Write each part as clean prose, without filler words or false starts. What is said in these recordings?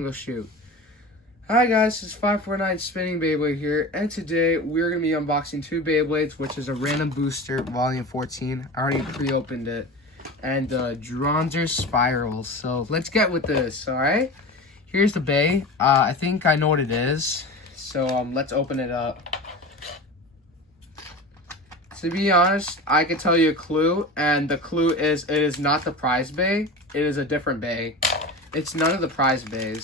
gonna go shoot. Hi guys, it's 549 Spinning Beyblade here, and today we're gonna be unboxing two Beyblades, which is a random booster, volume 14. I already pre-opened it, and Dranzer Spirals. So let's get with this. All right, here's the Bey. I think I know what it is. So let's open it up. To be honest, I could tell you a clue, and the clue is it is not the prize Bey. It is a different Bey. It's none of the prize Beys.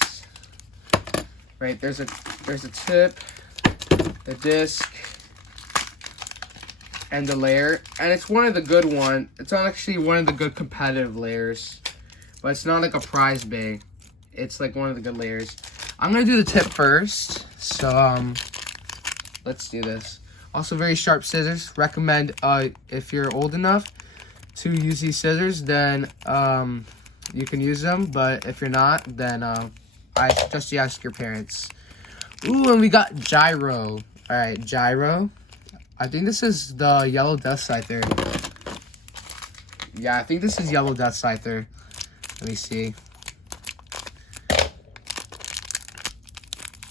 Right, there's a tip, the disc, and the layer, and it's one of the good one. It's actually one of the good competitive layers, but it's not like a prize Bey. It's like one of the good layers. I'm gonna do the tip first, so let's do this. Also, very sharp scissors. Recommend if you're old enough to use these scissors, then you can use them. But if you're not, then I suggest you ask your parents. Ooh, and we got Gyro. All right, Gyro. I think this is the Yellow Death Scyther. Yeah, I think this is Yellow Death Scyther. Let me see.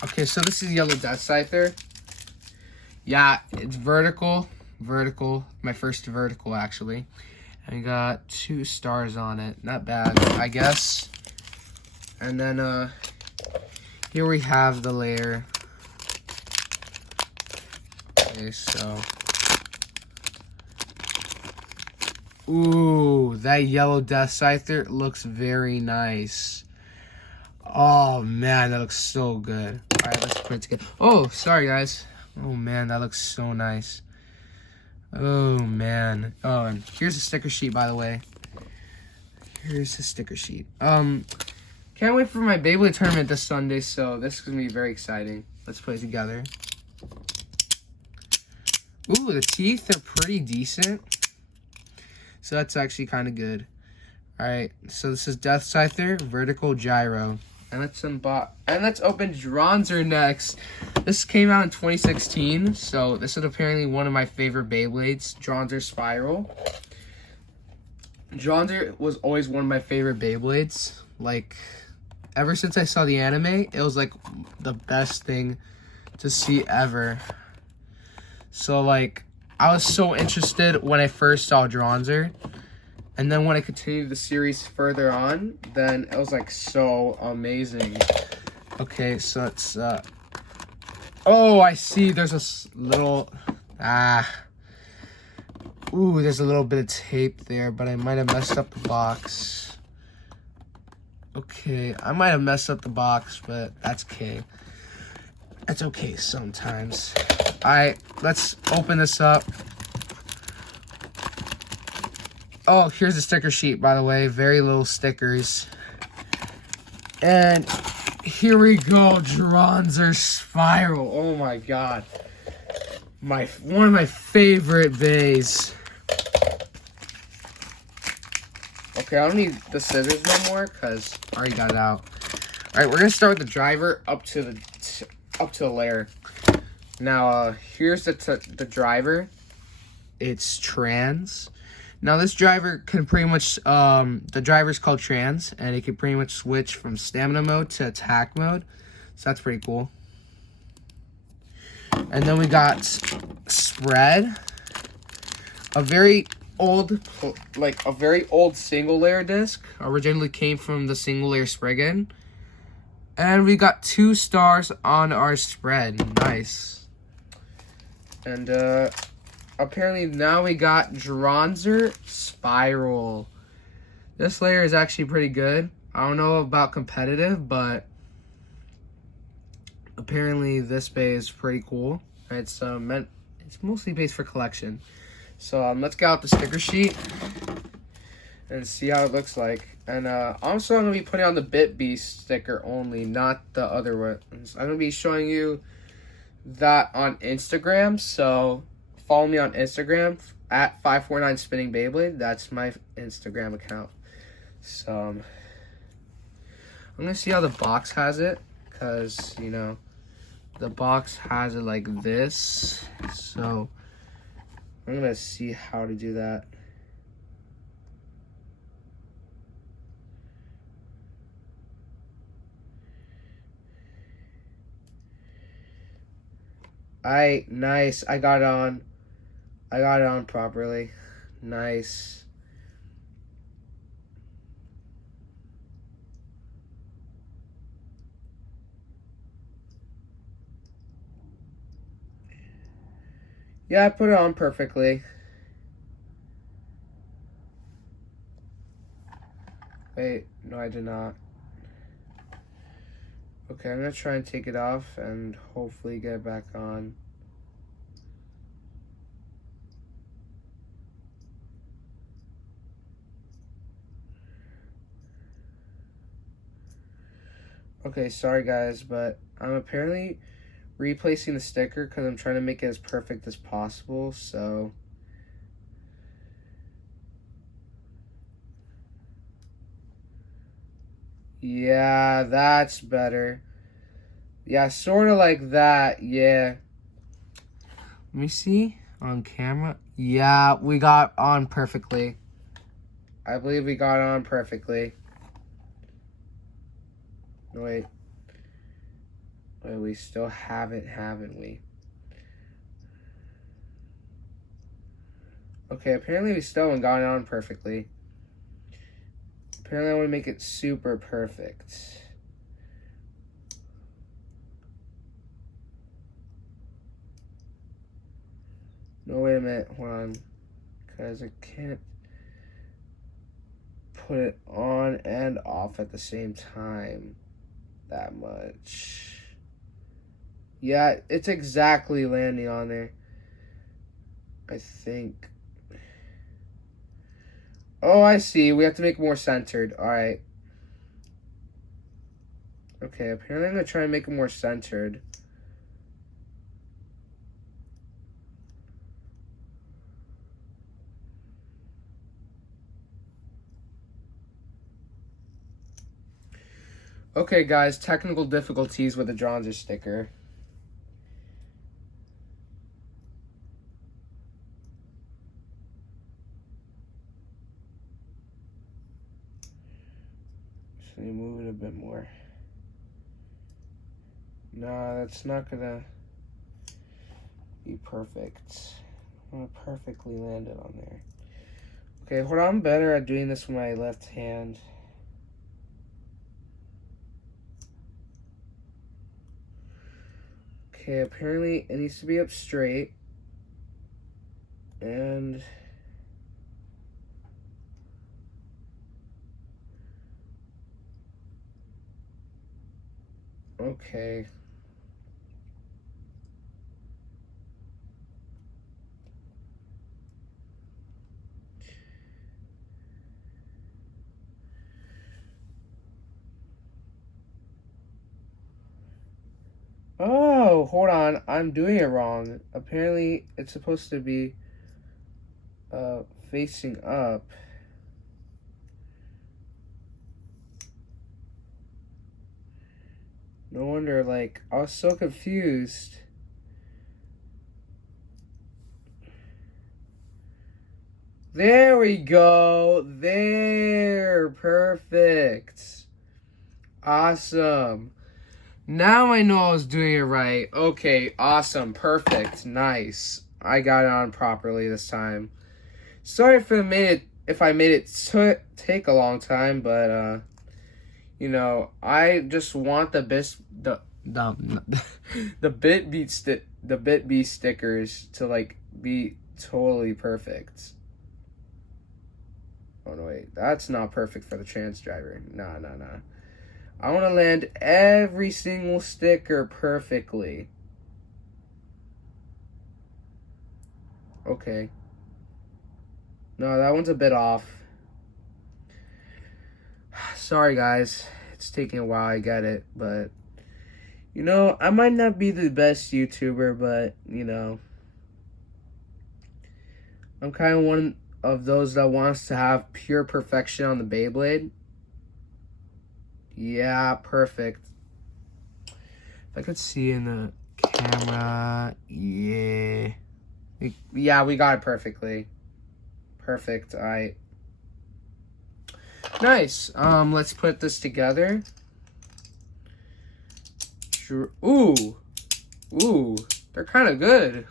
Okay, so this is Yellow Death Scyther. Yeah, it's vertical. Vertical. My first vertical, actually. And we got 2 stars on it. Not bad, I guess. And then, here we have the layer. Okay, so. Ooh, that Yellow Death Scyther looks very nice. Oh, man, that looks so good. All right, let's put it together. Oh, sorry, guys. Oh, man, that looks so nice. Oh, man. Oh, and here's a sticker sheet, by the way. Here's the sticker sheet. Can't wait for my Beyblade tournament this Sunday, so this is going to be very exciting. Let's put it together. Ooh, the teeth are pretty decent. So that's actually kind of good. Alright, so this is Death Scyther, Vertical Gyro. And let's unbox. And let's open Dranzer next. This came out in 2016, so this is apparently one of my favorite Beyblades, Dranzer Spiral. Dranzer was always one of my favorite Beyblades. Like, ever since I saw the anime, it was like the best thing to see ever. So like, I was so interested when I first saw Dranzer, and then when I continued the series further on, then it was like so amazing. Okay, so it's oh, I see. There's a little ooh, there's a little bit of tape there, but I might have messed up the box. Okay, I might have messed up the box, but that's okay. That's okay sometimes. Alright, let's open this up. Oh, here's the sticker sheet, by the way. Very little stickers. And here we go, Dranzer Spiral. Oh my god. One of my favorite Beys. Okay, I don't need the scissors no more because I already got it out. Alright, we're gonna start with the driver up to the layer. Now, here's the driver. It's trans. Now, this driver can pretty much, the driver's called trans, and it can pretty much switch from stamina mode to attack mode. So that's pretty cool. And then we got spread. A very old single layer disc. Originally came from the single layer Spriggan. And we got 2 stars on our spread. Nice. And apparently now we got Dranzer Spiral. This layer is actually pretty good. I don't know about competitive, but apparently this Bey is pretty cool. It's mostly based for collection. So let's get out the sticker sheet and see how it looks like. And also, I'm going to be putting on the Bit Beast sticker only, not the other ones. I'm going to be showing you that on Instagram. So follow me on Instagram at 549 Spinning Beyblade. That's my Instagram account. So I'm going to see how the box has it. Because, you know, the box has it like this. So I'm going to see how to do that. Alright, nice. I got it on. I got it on properly. Nice. Yeah, I put it on perfectly. Wait, no, I did not. Okay, I'm gonna try and take it off and hopefully get it back on. Okay, sorry guys, but I'm apparently replacing the sticker because I'm trying to make it as perfect as possible, so... Yeah, that's better. Yeah, sort of like that, yeah. Let me see on camera. Yeah, we got on perfectly. I believe we got on perfectly. Wait. Wait, we still haven't we? Okay, apparently we still haven't got it on perfectly. Apparently I want to make it super perfect. No, wait a minute, hold on. Because I can't put it on and off at the same time that much. Yeah, it's exactly landing on there, I think. Oh, I see. We have to make it more centered. Alright. Okay, apparently I'm going to try and make it more centered. Okay, guys, technical difficulties with the Dranzer sticker. So you move it a bit more. No, that's not gonna be perfect. I'm gonna perfectly land it on there. Okay, hold on. I'm better at doing this with my left hand. Okay, apparently it needs to be up straight. And... okay. Oh, hold on. I'm doing it wrong. Apparently, it's supposed to be facing up. No wonder, like, I was so confused. There we go. There. Perfect. Awesome. Now I know I was doing it right. Okay, awesome. Perfect. Nice. I got it on properly this time. Sorry if I made it take a long time, but you know, I just want the bit B stickers to like be totally perfect. Oh no, wait, that's not perfect for the trans driver. No. I want to land every single sticker perfectly. Okay. No, that one's a bit off. Sorry, guys. It's taking a while, I get it. But, you know, I might not be the best YouTuber, but, you know, I'm kind of one of those that wants to have pure perfection on the Beyblade. Yeah, perfect. If I could see in the camera, yeah. Yeah, we got it perfectly. Perfect, alright. Nice. Let's put this together. Ooh. They're kind of good.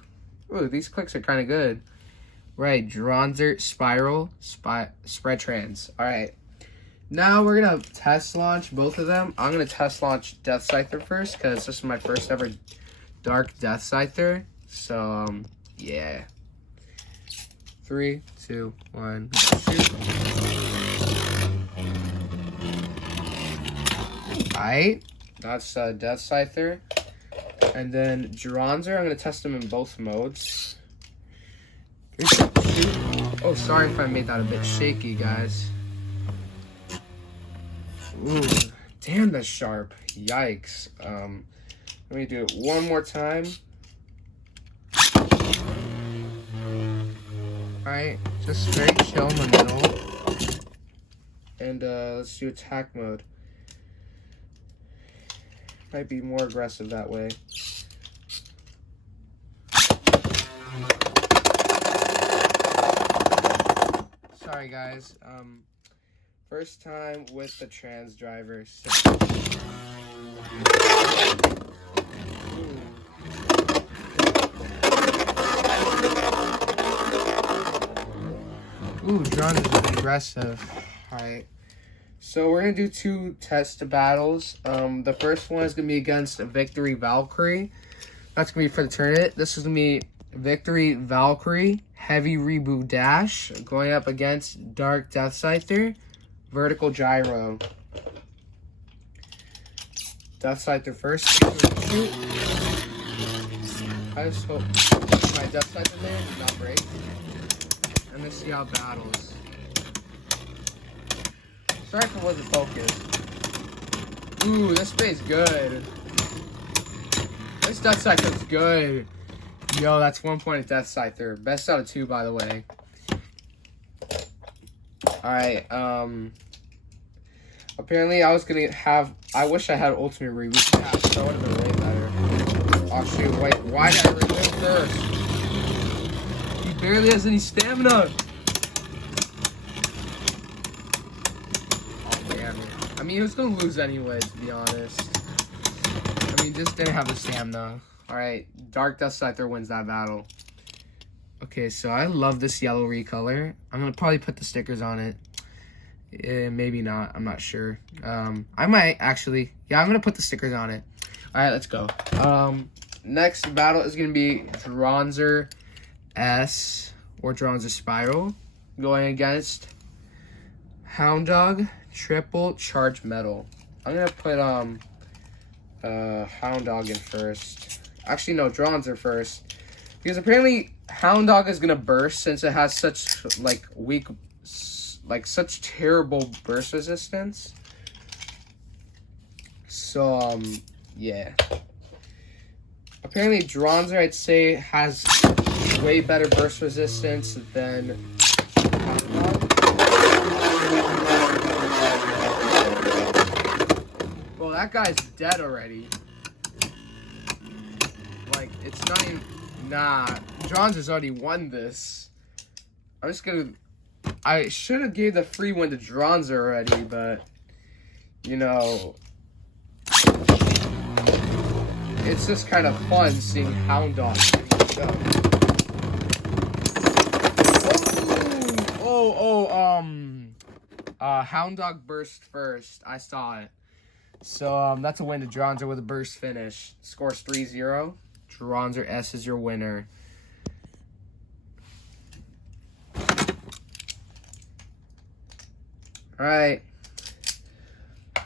Ooh, these clicks are kind of good. Right, Dranzer Spiral Spread Trans. All right. Now we're going to test launch both of them. I'm going to test launch Death Scyther first because this is my first ever Dark Death Scyther. So, yeah. 3, 2, 1, shoot. Alright, that's Death Scyther. And then Dranzer, I'm going to test them in both modes. Oh, sorry if I made that a bit shaky, guys. Ooh, damn, that's sharp. Yikes. Let me do it one more time. Alright, just straight chill in the middle. And let's do attack mode. Might be more aggressive that way. Sorry guys, first time with the trans driver. Ooh, John is aggressive. Alright. So we're going to do 2 test battles. The first one is going to be against Victory Valkyrie. That's going to be for the tournament. This is going to be Victory Valkyrie, Heavy Reboot Dash, going up against Dark Death Scyther, Vertical Gyro. Death Scyther first. Shoot. I just hope my Death Scyther man does not break. And let's see how it battles. Sorry if I wasn't focused. Ooh, this plays good. This Death Scyther's good. Yo, that's 1 point at Death Scyther. Best out of 2, by the way. Alright, apparently I was gonna have... I wish I had Ultimate Reboot Dash. That would have been way better. Oh shoot, wait, why did I remove first? He barely has any stamina. Oh, damn it. I mean, he was gonna lose anyway, to be honest. I mean, just didn't have the stamina. Alright, Dark Death Scyther wins that battle. Okay, so I love this yellow recolor. I'm going to probably put the stickers on it. Maybe not. I'm not sure. I might, actually. Yeah, I'm going to put the stickers on it. Alright, let's go. Next battle is going to be Dranzer S, or Dranzer Spiral, going against Hound Dog Triple Charge Metal. I'm going to put Hound Dog in first. Actually, no, Dranzer first. Because apparently Hound Dog is gonna burst since it has such like weak, like such terrible burst resistance. So yeah. Apparently Dranzer, I'd say, has way better burst resistance than Hound Dog. Well, that guy's dead already. Like, it's not even... Nah, Dranzer's already won this. I'm just gonna... I should have gave the free win to Dranzer already, but... You know... It's just kind of fun seeing Hound Dog. Hound Dog burst first. I saw it. So, that's a win to Dranzer with a burst finish. Scores 3-0. Dranzer S is your winner. Alright.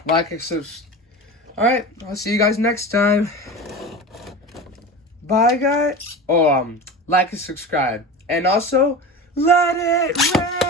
Like and subscribe. Alright, I'll see you guys next time. Bye, guys. Oh, like and subscribe. And also, let it rain!